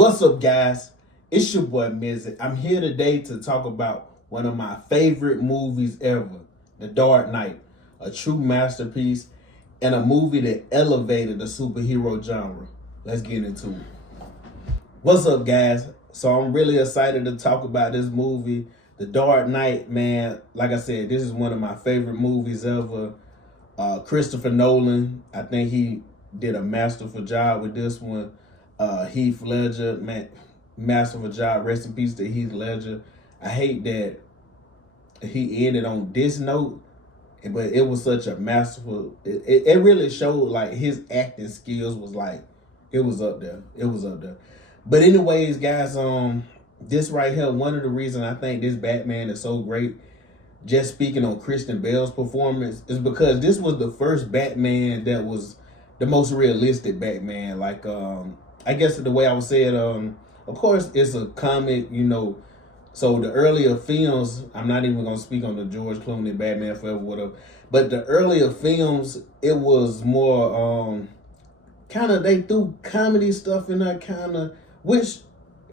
What's up, guys? It's your boy Miz. I'm here today to talk about one of my favorite movies ever, The Dark Knight, a true masterpiece and a movie that elevated the superhero genre. Let's get into it. What's up, guys? So I'm really excited to talk about this movie, The Dark Knight. Man, like I said, this is one of my favorite movies ever. Christopher Nolan, I think he did a masterful job with this one. Heath Ledger, man, masterful job. Rest in peace to Heath Ledger. I hate that he ended on this note, but it was such a masterful. It really showed like his acting skills was like it was up there. It was up there. But anyways, guys, this right here, one of the reasons I think this Batman is so great, just speaking on Christian Bale's performance, is because this was the first Batman that was the most realistic Batman. Like, I guess the way I would say it, of course, it's a comic, so the earlier films, I'm not even going to speak on the George Clooney Batman Forever, whatever, but the earlier films, it was more, kind of, they threw comedy stuff in there, kind of, which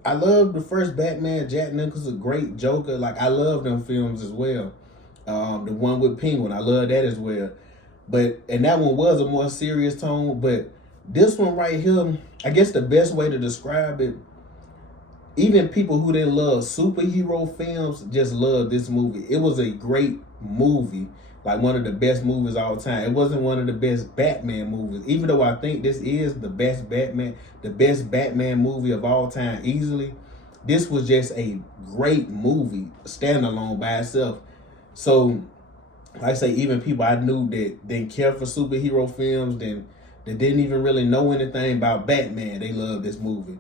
I love the first Batman. Jack Nicholson, a great Joker. Like, I love them films as well. The one with Penguin, I love that as well. And that one was a more serious tone. But this one right here, I guess the best way to describe it, even people who didn't love superhero films just love this movie. It was a great movie. Like one of the best movies of all time. It wasn't one of the best Batman movies, even though I think this is the best Batman movie of all time, easily. This was just a great movie, standalone by itself. So, like I say, even people I knew that didn't care for superhero films, that didn't even really know anything about Batman, they loved this movie.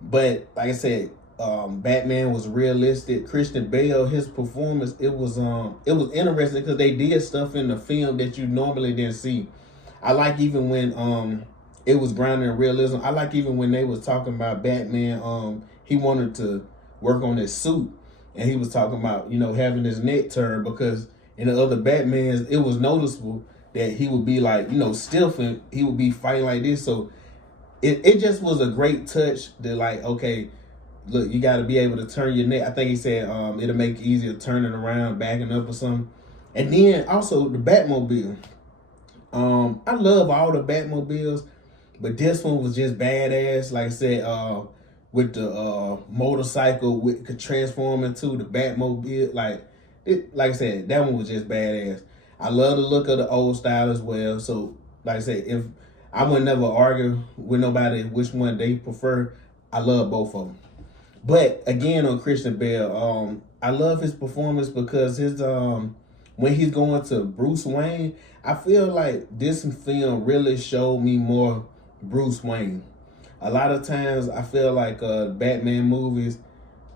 But like I said, Batman was realistic. Christian Bale, his performance, it was interesting because they did stuff in the film that you normally didn't see. I like even when it was grounded in realism. I like even when they was talking about Batman, he wanted to work on his suit, and he was talking about having his neck turned, because in the other Batmans it was noticeable that he would be like stiff, and he would be fighting like this. So it just was a great touch that, like, okay, look, you got to be able to turn your neck. I think he said it'll make it easier turning around, backing up or something. And then also the Batmobile. I love all the Batmobiles, but this one was just badass. Like I said, with the motorcycle, could transform into the Batmobile. Like I said, that one was just badass. I love the look of the old style as well. So, like I said, if I would never argue with nobody which one they prefer, I love both of them. But again, on Christian Bale, I love his performance because his when he's going to Bruce Wayne, I feel like this film really showed me more Bruce Wayne. A lot of times I feel like Batman movies,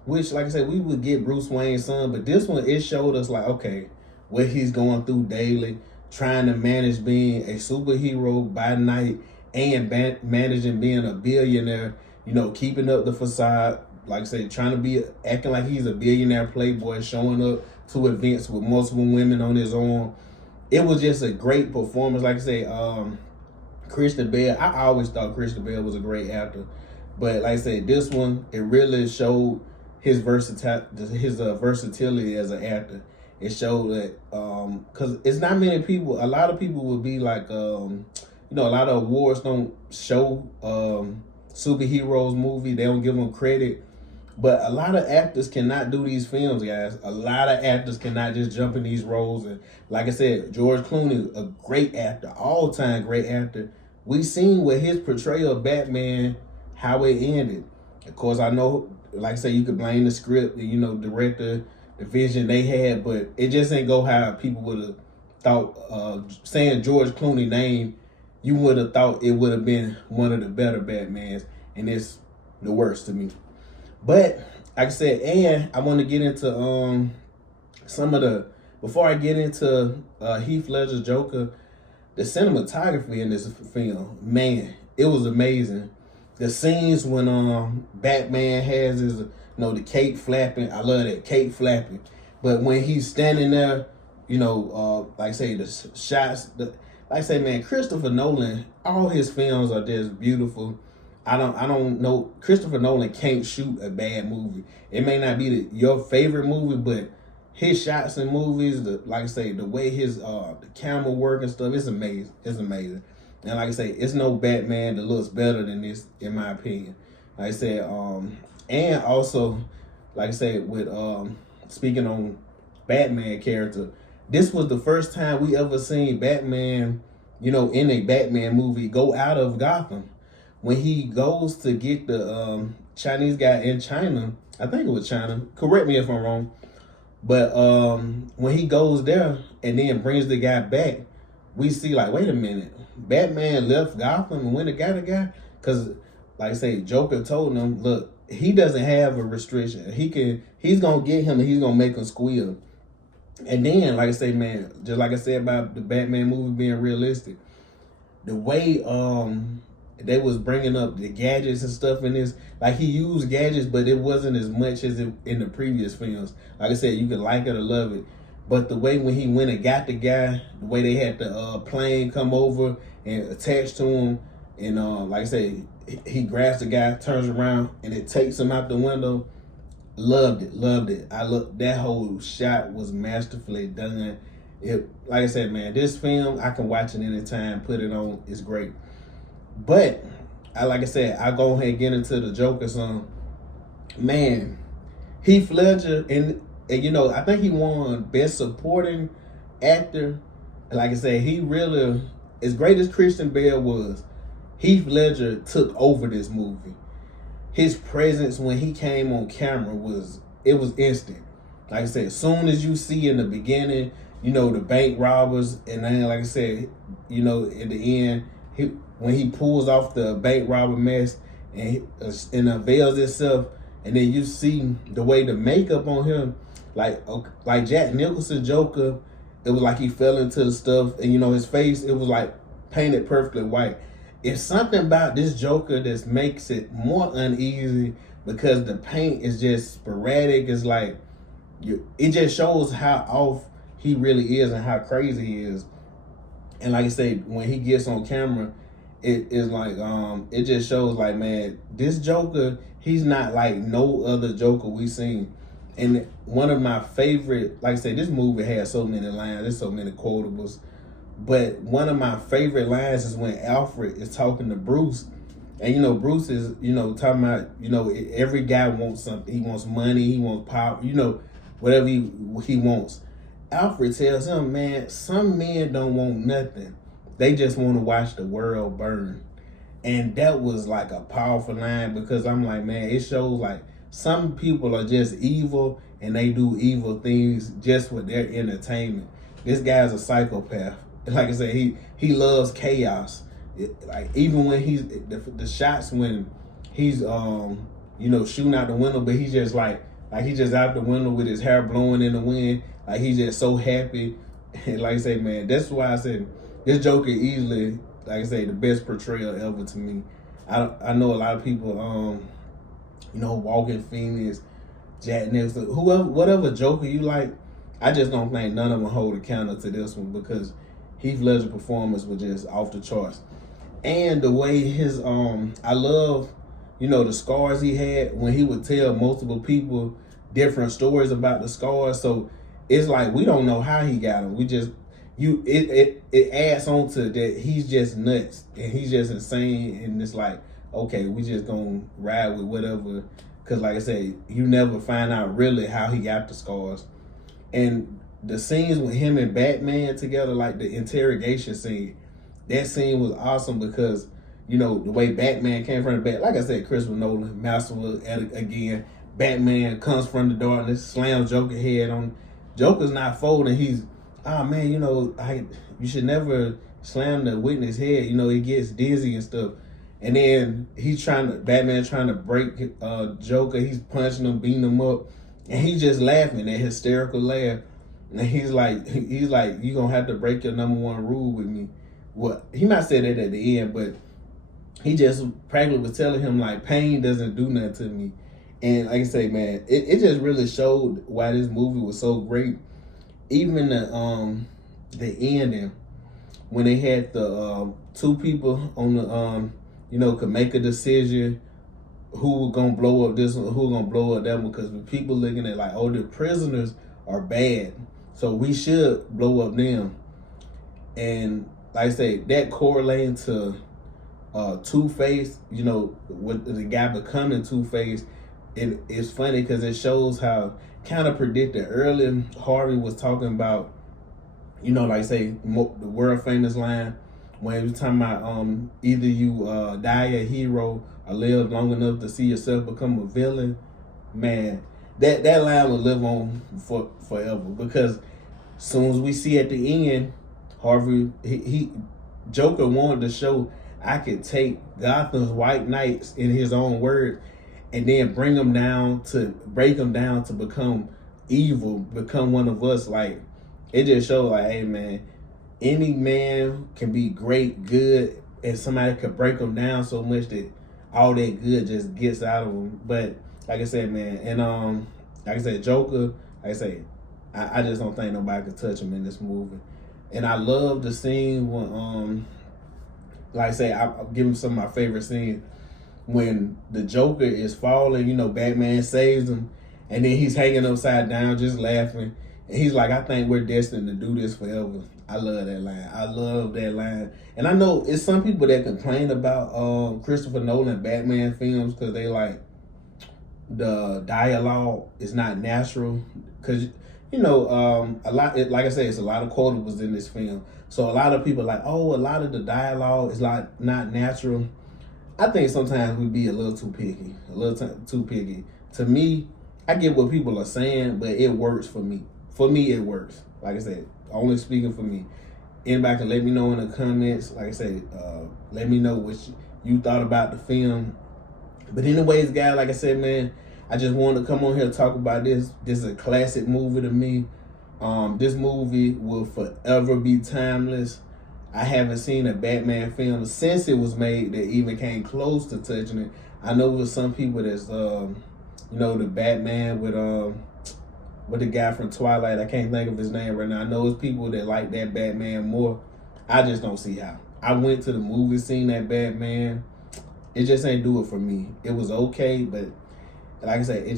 which, like I said, we would get Bruce Wayne's son, but this one, it showed us like, okay, what he's going through daily, trying to manage being a superhero by night and managing being a billionaire, keeping up the facade. Like I said, trying to be acting like he's a billionaire playboy, showing up to events with multiple women on his arm. It was just a great performance. Like I say, Christian Bale, I always thought Christian Bale was a great actor, but like I said, this one, it really showed his versatility as an actor. It showed that because it's not many people. A lot of people would be like, a lot of awards don't show superheroes movie. They don't give them credit. But a lot of actors cannot do these films, guys. A lot of actors cannot just jump in these roles. And like I said, George Clooney, a great actor, all-time great actor. We seen with his portrayal of Batman, how it ended. Of course, I know, like I said, you could blame the script, director, the vision they had, but it just ain't go how people would have thought. Saying George Clooney name, you would have thought it would have been one of the better Batmans, and it's the worst to me. But like I said, and I want to get into some of the, before I get into Heath Ledger's Joker, the cinematography in this film, man, it was amazing. The scenes when Batman has his the cape flapping, I love that cape flapping. But when he's standing there, like I say, the shots, like I say, man, Christopher Nolan, all his films are just beautiful. I don't know. Christopher Nolan can't shoot a bad movie. It may not be your favorite movie, but his shots in movies, like I say, the way his the camera work and stuff, it's amazing. It's amazing. And like I say, it's no Batman that looks better than this, in my opinion. Like I said, and also, like I said, with speaking on Batman character, this was the first time we ever seen Batman, in a Batman movie go out of Gotham. When he goes to get the Chinese guy in China, I think it was China. Correct me if I'm wrong. But when he goes there and then brings the guy back, we see like, wait a minute, Batman left Gotham and went and got a guy? Because, like I say, Joker told him, look, he doesn't have a restriction. He's gonna get him and he's gonna make him squeal. And then, like I say, man, just like I said about the Batman movie being realistic, the way they was bringing up the gadgets and stuff in this, like he used gadgets, but it wasn't as much as in the previous films. Like I said, you could like it or love it, but the way when he went and got the guy, the way they had the plane come over and attach to him, and like I said, he grabs the guy, turns around, and it takes him out the window. Loved it. I look, that whole shot was masterfully done. It, like I said, man, this film I can watch it anytime, put it on, it's great. But like I said, I go ahead and get into the Joker song. Man, Heath Ledger, and I think he won Best Supporting Actor. And like I said, he really, as great as Christian Bale was, Heath Ledger took over this movie. His presence when he came on camera was instant. Like I said, as soon as you see in the beginning, the bank robbers, and then like I said, in the end, when he pulls off the bank robber mask and unveils itself, and then you see the way the makeup on him, like Jack Nicholson Joker, it was like he fell into the stuff, and his face, it was like painted perfectly white. It's something about this Joker that makes it more uneasy because the paint is just sporadic. It's like it just shows how off he really is and how crazy he is. And like I say, when he gets on camera, it is like it just shows like, man, this Joker, he's not like no other Joker we've seen. And one of my favorite, like I say, this movie has so many lines, there's so many quotables. But one of my favorite lines is when Alfred is talking to Bruce. And Bruce is, talking about, every guy wants something. He wants money, he wants power, whatever he wants. Alfred tells him, man, some men don't want nothing. They just want to watch the world burn. And that was like a powerful line, because I'm like, man, it shows like some people are just evil and they do evil things just for their entertainment. This guy's a psychopath. Like I said, he loves chaos. Like even when he's the shots when he's shooting out the window, but he's just like he's just out the window with his hair blowing in the wind. Like he's just so happy. And like I say, man, that's why I said this Joker easily, like I say, the best portrayal ever to me. I know a lot of people, Walking Phoenix, Jack Nicholson, whatever Joker you like. I just don't think none of them hold a candle to this one, because Heath Ledger's performance was just off the charts. And the way his, I love, the scars he had when he would tell multiple people different stories about the scars. So it's like, we don't know how he got them. We just, it adds on to that he's just nuts and he's just insane. And it's like, okay, we just gonna ride with whatever. Cause like I said, you never find out really how he got the scars. And the scenes with him and Batman together, like the interrogation scene, that scene was awesome because, the way Batman came from the back, like I said, Christopher Nolan, masterful again. Batman comes from the darkness, slams Joker head on. Joker's not folding. He's, oh man, you should never slam the witness head. He gets dizzy and stuff. And then Batman trying to break Joker. He's punching him, beating him up. And he's just laughing, that hysterical laugh. And he's like, you gonna have to break your number one rule with me. Well, he might say that at the end, but he just practically was telling him like, pain doesn't do nothing to me. And like I say, man, it just really showed why this movie was so great. Even the ending, when they had the two people on could make a decision who gonna blow up this one, who gonna blow up that one, because people looking at like, oh, the prisoners are bad, so we should blow up them. And like I say, that correlating to Two-Face, with the guy becoming Two-Face, it's funny because it shows how kind of predicted earlier. Harvey was talking about, like I say, the world famous line when he was talking about either you die a hero or live long enough to see yourself become a villain. Man, that line will live on forever, because soon as we see at the end, Harvey, he Joker wanted to show I could take Gotham's white knights in his own words and then break them down to become evil, become one of us. Like, it just showed like, hey man, any man can be great, good, and somebody could break them down so much that all that good just gets out of them. But like I said, man, and like I said, Joker, like I say, I just don't think nobody could touch him in this movie. And I love the scene when like I say, I'll give him some of my favorite scenes when the Joker is falling, Batman saves him, and then he's hanging upside down just laughing. And he's like, I think we're destined to do this forever. I love that line. I love that line. And I know it's some people that complain about Christopher Nolan Batman films because they like the dialogue is not natural. Because, a lot, like I said, it's a lot of quotables in this film. So a lot of people are like, oh, a lot of the dialogue is like not natural. I think sometimes we be a little too picky, too picky. To me, I get what people are saying, but it works for me. For me, it works. Like I said, only speaking for me. Anybody can let me know in the comments. Like I said, let me know what you thought about the film. But anyways, guys, like I said, man, I just wanted to come on here and talk about this. This is a classic movie to me. This movie will forever be timeless. I haven't seen a Batman film since it was made that even came close to touching it. I know there's some people that's, the Batman with the guy from Twilight. I can't think of his name right now. I know it's people that like that Batman more. I just don't see how. I went to the movie, seen that Batman. It just ain't do it for me. It was okay, but like I said, it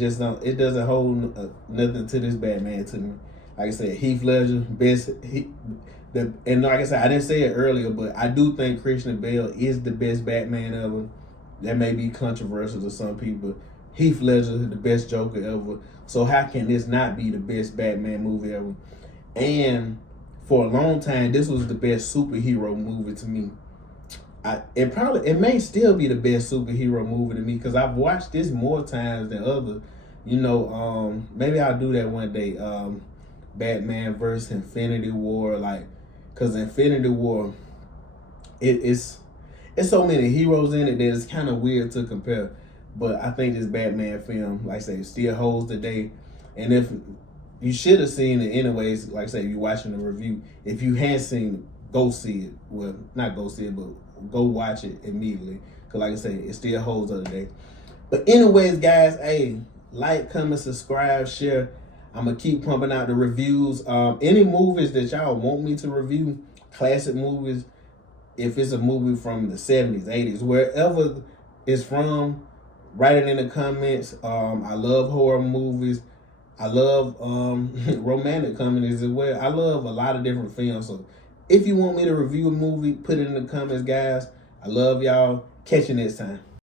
doesn't hold nothing to this Batman to me. Like I said, Heath Ledger, best. And like I said, I didn't say it earlier, but I do think Christian Bale is the best Batman ever. That may be controversial to some people. Heath Ledger, the best Joker ever. So how can this not be the best Batman movie ever? And for a long time, this was the best superhero movie to me. It may still be the best superhero movie to me because I've watched this more times than other. Maybe I'll do that one day. Batman versus Infinity War, because Infinity War, it's so many heroes in it that it's kind of weird to compare. But I think this Batman film, like I say, still holds today. And if you should have seen it anyways, like I say, if you're watching the review, if you hadn't seen it, go see it. Well, not go see it, but go watch it immediately. Because like I say, it still holds up today. But anyways, guys, hey, like, comment, subscribe, share. I'm going to keep pumping out the reviews. Any movies that y'all want me to review, classic movies, if it's a movie from the 70s, 80s, wherever it's from, write it in the comments. I love horror movies. I love romantic comedies as well. I love a lot of different films. So if you want me to review a movie, put it in the comments, guys. I love y'all. Catch you next time.